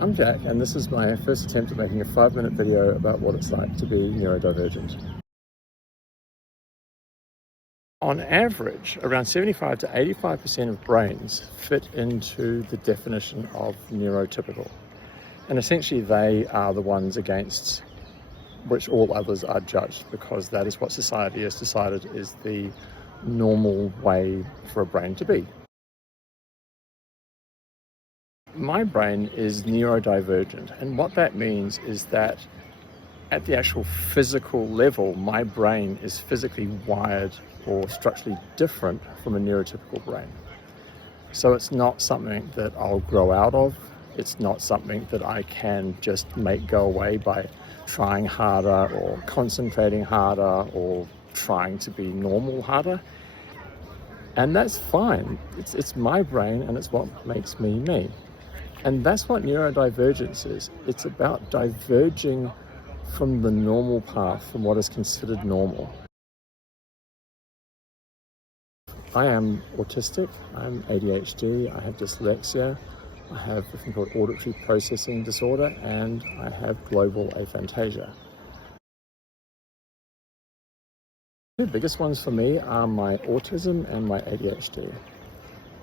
I'm Jack, and this is my first attempt at making a 5-minute video about what it's like to be neurodivergent. On average, around 75 to 85% of brains fit into the definition of neurotypical. And essentially they are the ones against which all others are judged, because that is what society has decided is the normal way for a brain to be. My brain is neurodivergent, and what that means is that at the actual physical level, my brain is physically wired or structurally different from a neurotypical brain. So it's not something that I'll grow out of. It's not something that I can just make go away by trying harder or concentrating harder or trying to be normal harder. And that's fine. It's my brain, and it's what makes me me. And that's what neurodivergence is. It's about diverging from the normal path, from what is considered normal. I am autistic, I'm ADHD, I have dyslexia, I have a thing called auditory processing disorder, and I have global aphantasia. The biggest ones for me are my autism and my ADHD.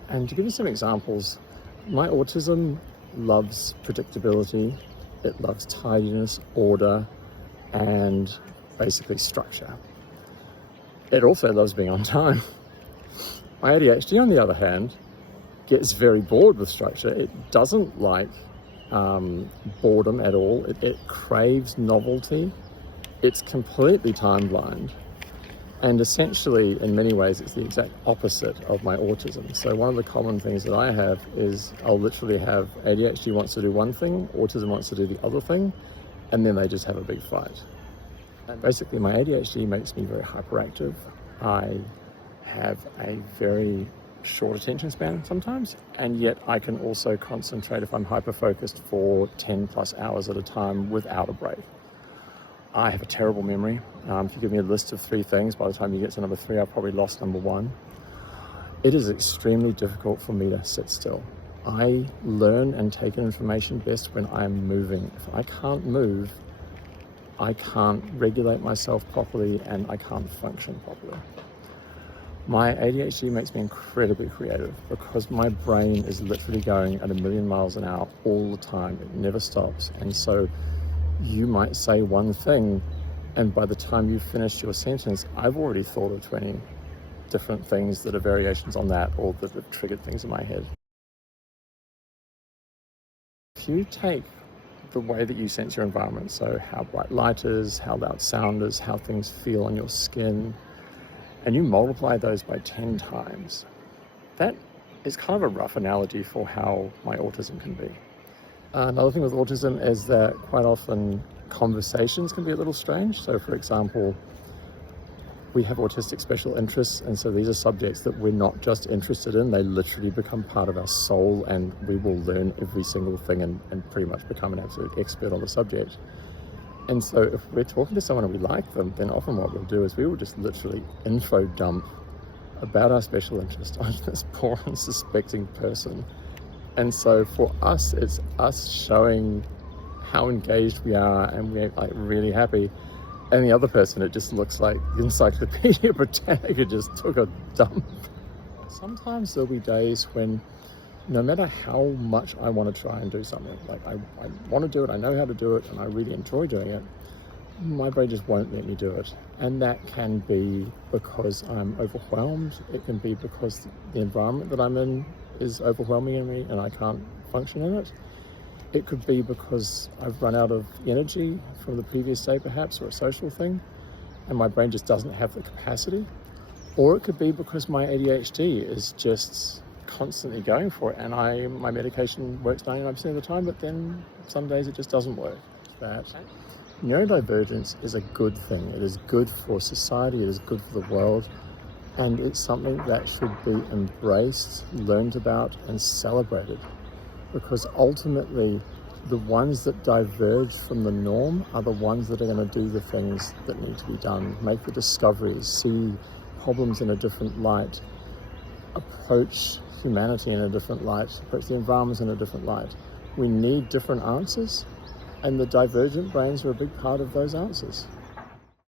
And to give you some examples, my autism loves predictability, it loves tidiness, order, and basically structure. It also loves being on time. My ADHD, on the other hand, gets very bored with structure. It doesn't like boredom at all. It craves novelty. It's completely time blind. And essentially, in many ways, it's the exact opposite of my autism. So one of the common things that I have is I'll literally have ADHD wants to do one thing, autism wants to do the other thing, and then they just have a big fight. And basically, my ADHD makes me very hyperactive. I have a very short attention span sometimes, and yet I can also concentrate if I'm hyper-focused for 10 plus hours at a time without a break. I have a terrible memory. If you give me a list of 3 things, by the time you get to number 3, I've probably lost number 1. It is extremely difficult for me to sit still. I learn and take in information best when I'm moving. If I can't move, I can't regulate myself properly and I can't function properly. My ADHD makes me incredibly creative because my brain is literally going at 1,000,000 miles an hour all the time. It never stops. And so you might say one thing, and by the time you've finished your sentence, I've already thought of 20 different things that are variations on that or that have triggered things in my head. If you take the way that you sense your environment, so how bright light is, how loud sound is, how things feel on your skin, and you multiply those by 10 times, that is kind of a rough analogy for how my autism can be. Another thing with autism is that quite often conversations can be a little strange. So for example, we have autistic special interests, and so these are subjects that we're not just interested in, they literally become part of our soul, and we will learn every single thing and pretty much become an absolute expert on the subject. And so if we're talking to someone and we like them, then often what we'll do is we will just literally info dump about our special interest on this poor unsuspecting person. And so for us, it's us showing how engaged we are and we're like really happy. And the other person, it just looks like the Encyclopedia Britannica just took a dump. Sometimes there'll be days when no matter how much I want to try and do something, like I want to do it, I know how to do it, and I really enjoy doing it, my brain just won't let me do it. And that can be because I'm overwhelmed. It can be because the environment that I'm in is overwhelming me and I can't function in it. It could be because I've run out of energy from the previous day perhaps, or a social thing, and my brain just doesn't have the capacity. Or it could be because my ADHD is just constantly going for it, and my medication works 99% of the time, but then some days it just doesn't work. That neurodivergence is a good thing. It is good for society, it is good for the world, and it's something that should be embraced, learned about, and celebrated. Because ultimately, the ones that diverge from the norm are the ones that are going to do the things that need to be done, make the discoveries, see problems in a different light, approach humanity in a different light, approach the environment in a different light. we need different answers, and the divergent brains are a big part of those answers.